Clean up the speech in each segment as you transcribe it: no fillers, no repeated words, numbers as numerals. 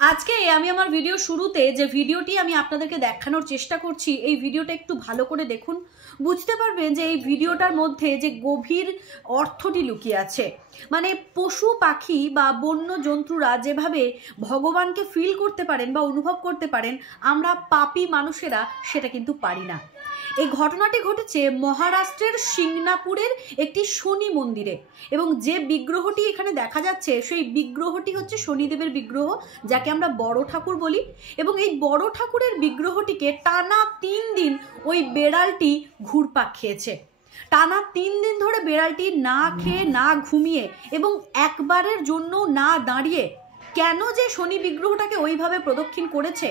আজকে আমি আমার ভিডিও শুরুতে যে ভিডিওটি আমি আপনাদেরকে দেখানোর চেষ্টা করছি, এই ভিডিওটা একটু ভালো করে দেখুন, বুঝতে পারবেন যে এই ভিডিওটার মধ্যে যে গভীর অর্থটি লুকিয়ে আছে। মানে পশু পাখি বা বন্য জন্তুরা যেভাবে ভগবানকে ফিল করতে পারেন বা অনুভব করতে পারেন, আমরা পাপী মানুষেরা সেটা কিন্তু পারি না। এই ঘটনাটি ঘটেছে মহারাষ্ট্রের সিংনাপুরের একটি শনি মন্দিরে, এবং যে বিগ্রহটি এখানে দেখা যাচ্ছে সেই বিগ্রহটি হচ্ছে শনিদেবের বিগ্রহ, যাকে আমরা বড় ঠাকুর বলি। এবং এই বড় ঠাকুরের বিগ্রহটিকে টানা 3 দিন ওই বেড়ালটি ঘুরপাক খেয়েছে। টানা 3 দিন ধরে বেড়ালটি না খেয়ে না ঘুমিয়ে এবং একবারের জন্য না দাঁড়িয়ে কেন যে শনি বিগ্রহটাকে ওইভাবে প্রদক্ষিণ করেছে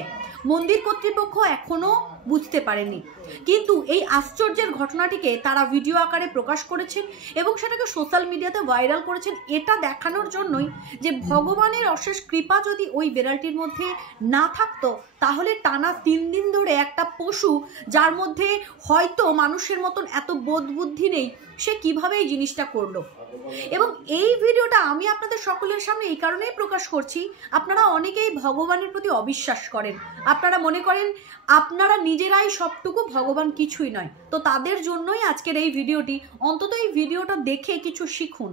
মন্দির কর্তৃপক্ষ এখনো বুঝতে পারেনি। কিন্তু এই আশ্চর্যের ঘটনাটিকে তারা ভিডিও আকারে প্রকাশ করেছেন এবং সেটাকে সোশ্যাল মিডিয়াতে ভাইরাল করেছেন, এটা দেখানোর জন্যই যে ভগবানের অশেষ কৃপা যদি ওই বেড়ালটির মধ্যে না থাকতো, তাহলে টানা 3 দিন ধরে একটা পশু, যার মধ্যে হয়তো মানুষের মতন এত বোধ বুদ্ধি নেই, সে কিভাবে এই জিনিসটা করলো। এবং এই ভিডিওটা আমি আপনাদের সকলের সামনে এই কারণেই প্রকাশ করছি, আপনারা অনেকেই ভগবানের প্রতি অবিশ্বাস করেন, আপনারা মনে করেন আপনারা নিজেরাই সবটুকু, ভগবান কিছুই নয়। তো তাদের জন্যই আজকের এই ভিডিওটি। অন্তত এই ভিডিওটা দেখে কিছু শিখুন।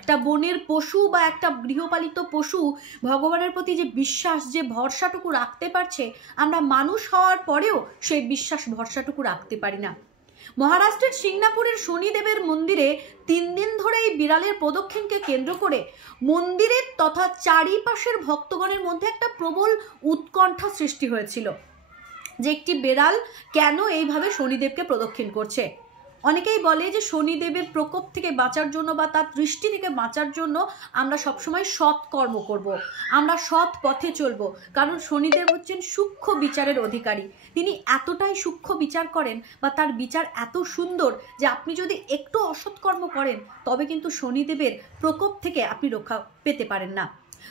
একটা বনের পশু বা একটা গৃহপালিত পশু ভগবানের প্রতি যে বিশ্বাস, যে ভরসাটুকু রাখতে পারছে, আমরা মানুষ হওয়ার পরেও সেই বিশ্বাস ভরসাটুকু রাখতে পারি না। মহারাষ্ট্রের সিংনাপুরের শনিদেবের মন্দিরে 3 দিন ধরে এই বিড়ালের প্রদক্ষিণকে কেন্দ্র করে মন্দিরের তথা চারিপাশের ভক্তগণের মধ্যে একটা প্রবল উৎকণ্ঠা সৃষ্টি হয়েছিল যে একটি বিড়াল কেন এইভাবে শনিদেবকে প্রদক্ষিণ করছে। অনেকেই বলে যে শনিদেবের প্রকোপ থেকে বাঁচার জন্য বা তার দৃষ্টি থেকে বাঁচার জন্য আমরা সবসময় সৎ কর্ম করব, আমরা সৎ পথে চলব, কারণ শনিদেব হচ্ছেন সূক্ষ্ম বিচারের অধিকারী। তিনি এতটাই সূক্ষ্ম বিচার করেন বা তার বিচার এত সুন্দর যে আপনি যদি একটু অসৎ কর্ম করেন তবে কিন্তু শনিদেবের প্রকোপ থেকে আপনি রক্ষা পেতে পারেন না।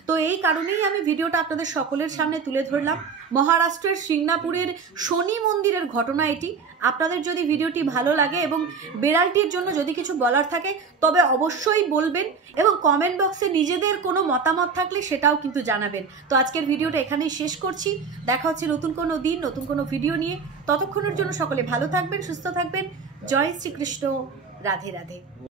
তো এই কারণেই আমি ভিডিওটা আপনাদের সকলের সামনে তুলে ধরলাম। মহারাষ্ট্রের সিংনাপুরের শনি মন্দিরের ঘটনা এটি। আপনাদের যদি ভিডিওটি ভালো লাগে এবং বেড়ালটির জন্য যদি কিছু বলার থাকে তবে অবশ্যই বলবেন, এবং কমেন্ট বক্সে নিজেদের কোনো মতামত থাকলে সেটাও কিন্তু জানাবেন। তো আজকের ভিডিওটা এখানেই শেষ করছি। দেখা হচ্ছে নতুন কোনো দিন, নতুন কোনো ভিডিও নিয়ে। ততক্ষণের জন্য সকলে ভালো থাকবেন, সুস্থ থাকবেন। জয় শ্রীকৃষ্ণ, রাধে রাধে।